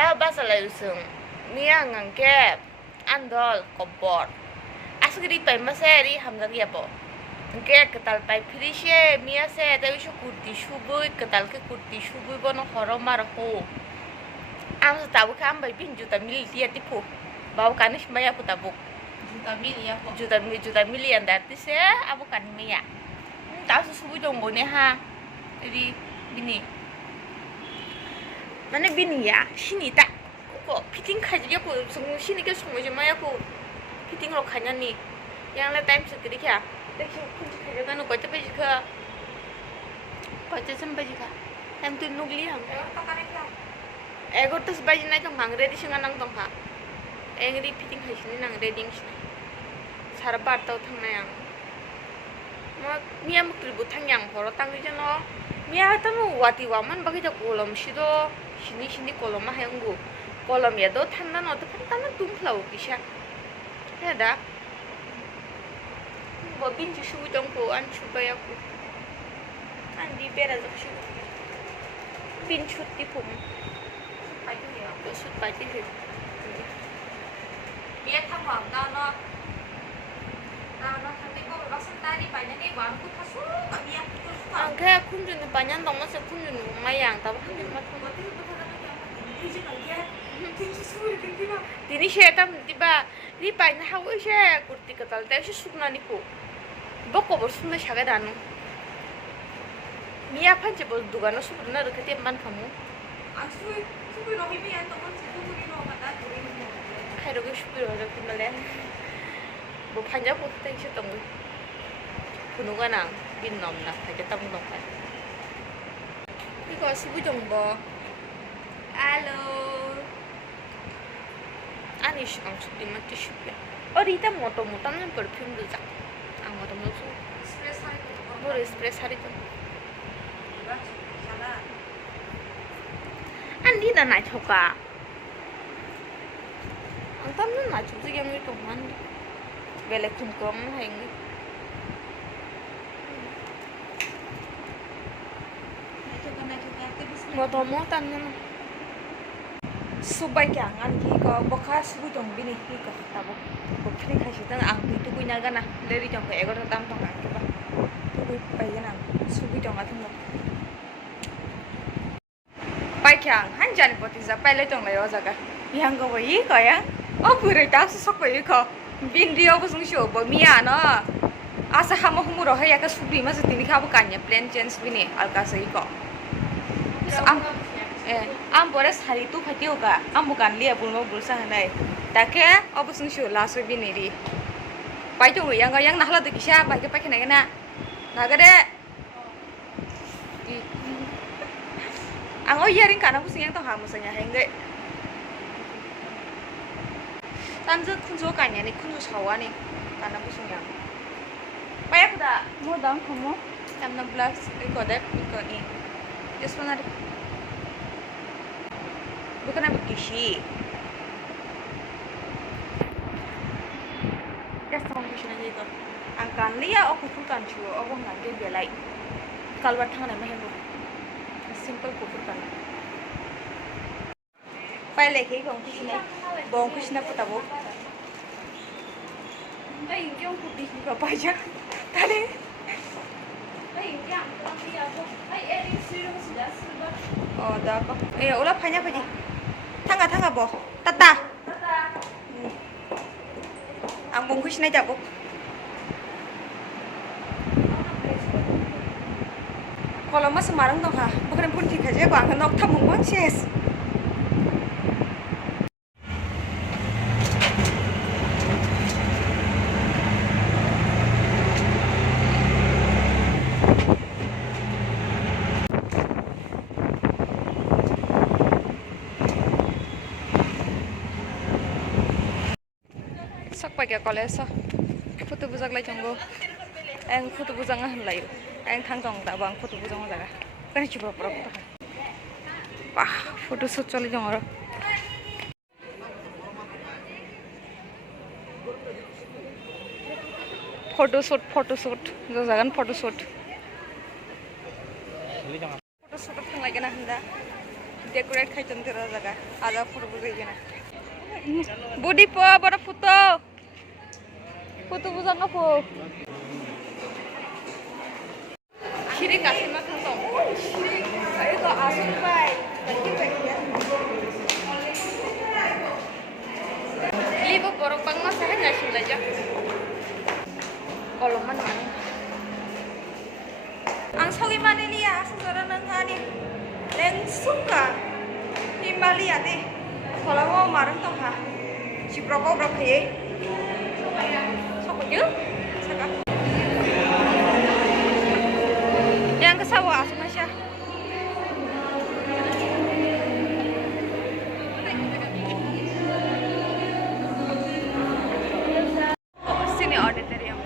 다 바살라이 우승 미양한게 안돌 kopor asgri pai maseri hamdar ya bo ke ketal pai frishe mia se ta shu kurti shubui ketal ke kurti shubui bono horomar ho am tabu kam bai bin juta mil dia tipu bau kanish maya ku tabu juta milian dati se abu kan mia ta su subu jongbo ne ha jadi bini mana bini ya sini tak kok fitting kaji aku sini ke semua cuma aku fitting lo kanya nih yang le time sekali kya tapi kunci kaji kan kau cepat juga time tu nugli ham ego terus baju naik tong hang ready sih nganang tong ha engri fitting kaji ni nang ready sih sarbar tau thang na yang mak mia mak ribut thang yang horo tang itu no mia tamu wati waman bagi jak kolom sido sini kolom mah yang gu kolom ya do tanda no tuh kan tum flau kisah ada bobin cusu jongko an coba ya ku an di beraz cusu bin cut di pum pagi ya cut pagi sih dia tamam no tapi kok rasa tadi banyak nih bangku kasu nggak dia angka kunjung banyak dong masa kunjung lumayan tapi kan cuma Dini siya tam tiba di pain hawa siya kurti katal tayo siya sukna ni po boko bor sukna siya kadano miya panche bor dugano sukna rekati man kamu sukui no hibi yan tokon sukui no kata kaya rogo sukui no rekati malen bo panja po tayo siya tongo punuga nang binom na kaya tamong nongkan iko sibu jongbo halo 아니 시간 죽기만 뛰시게 어리다 뭐또 못하는 perfume 자 아무도 못 써. 스프레스 하리 뭐 스프레스 하리 좀 안디다 나이 쳐가 안 담는 나이 쳐지 경이 좀 많네 벨레 좀 행이 뭐더 못하는 subai kya ngan ki ko bokha subu jong bini ki ko tabo ko phri khaisi tang ang tu tu kuina gana leri jong ko egor tam tong ang ba tu pai gana subu jong athum pai kya han jan poti za pai le jong la yo jaga yang go yi ko ya o pure ta su sok yi ko bin ri o busung sho bo mia no asa hamo humu ro ya ka subri ma se tini khabu kanya plan change bini alka sei ko am bore sari tu phati hoga am bukan liya bulmo bulsa hanai take obusung shu laso biniri pai tu yang nahla de kisha bai ke pakhina gana nagade ang oyaring kana busung yang to ha musanya henge tanju kunjo kanya ni kunjo sawani kana busung yang pai akuda mo dang khomo tamna blacks ko de ko ni just one bukan apa kisi ya sama kisi aja itu angkan liya aku kan cuy aku nggak dia belai kalau batang nama yang simple kufur kan pale ke bong kisi na puta bo ay yung putih juga pajak tadi oh dah apa ulah banyak apa tangga boh tata ang bungkus na jabo kalau mas Semarang dong ha bukan pun ঠিক আছে gua ang nok tham mong ses sak pakai kolesa foto bujak lai jonggo ang foto bujang hanlai ang thang jong da bang foto bujang jaga kan chupra pura wah foto shoot chole jongor photo shoot जो जागन photo shoot थांलायगोन आं दा decorate खाइचन तेरा जगह आजा photo बुझाई ना बुडी प बड़ा photo photo बुझांगा four Kiri kasih makan tong. Ayo kok asal bay. Libo borok pang mas saya nggak sih aja. Kalau mana? Ang sawi mana liya sejarah nangani leng suka Himalaya deh kalau mau marah tuh ha si berapa ya sok aja saka yang ke sawah sama siya sini auditorium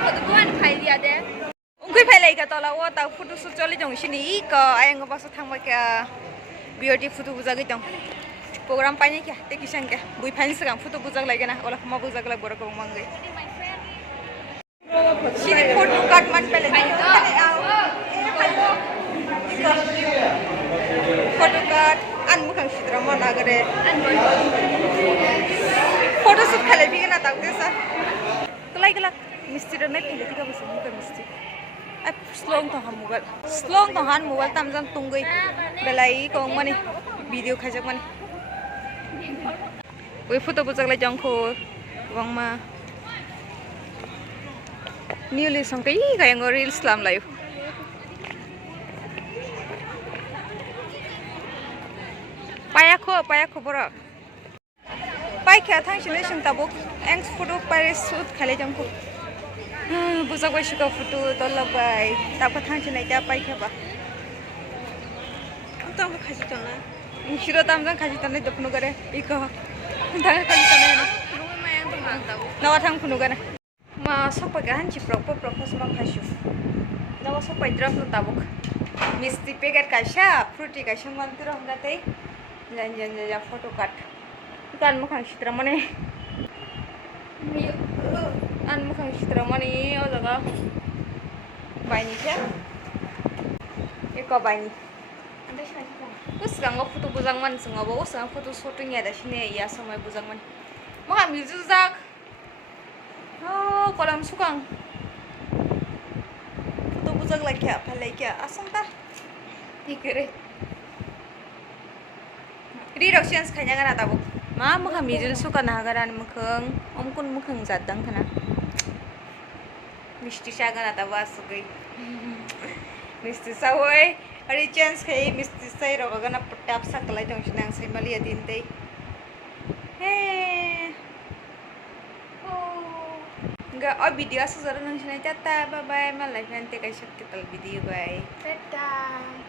Foto gua an khai dia deh. Ungkui phailai ka tola o ta photo shoot choli jong sini ka ayang baso thangba ka beauty photo bujagi jong program paini kya te kisang kya bui phain sang photo bujag lagi na ola khama bujag lag bor ko mangai sini photo card man pele photo card an mukhang sidra mana gare photo shoot khale bi na tak desa kelai kelak misti ro nai pele tika baso muka misti ai slong tong han mobile tam jam tungai belai ko mani video khajak mani oi photo bujak lai jang ko wang ma newly song kai ga yang reels lam lai paya ko bora pai kya thang shine shing tabuk ang photo pare shoot khale jang ko bujak bai shuka photo tolak bai tapka thang shine ja pai kya ba tam khaji tona shiro tam jang khaji tona dopnu gare iko dang khaji tona Rumah mayang tuh mang tahu. nawa thang phunu gare ma sopa ga hanchi propo ma khashu nawa sopa drop no tabuk misti packet kaisha fruity kaisha mantro hanga tei jan photo card kan mukhang sitra mane an mukhang sitra mane o jaga baini kya eko baini usang photo bujang man sunga bo usang photo shooting ya da shine ya samai bujang man maka mizuzak kolam sukang photo bujang la kya phalai kya asanta ikere reactions khanya gana tabu ma maka mizul suka na garan mukhang omkun mukhang jadang khana misti sa gana tabu asugai misti sa hoy hari chance khai misti sai ro gana patap sa kalai jong sinang sai mali adin dei he enggak video asa zara nang sinai tata bye bye malai nanti kai shak kita video bye Dadah.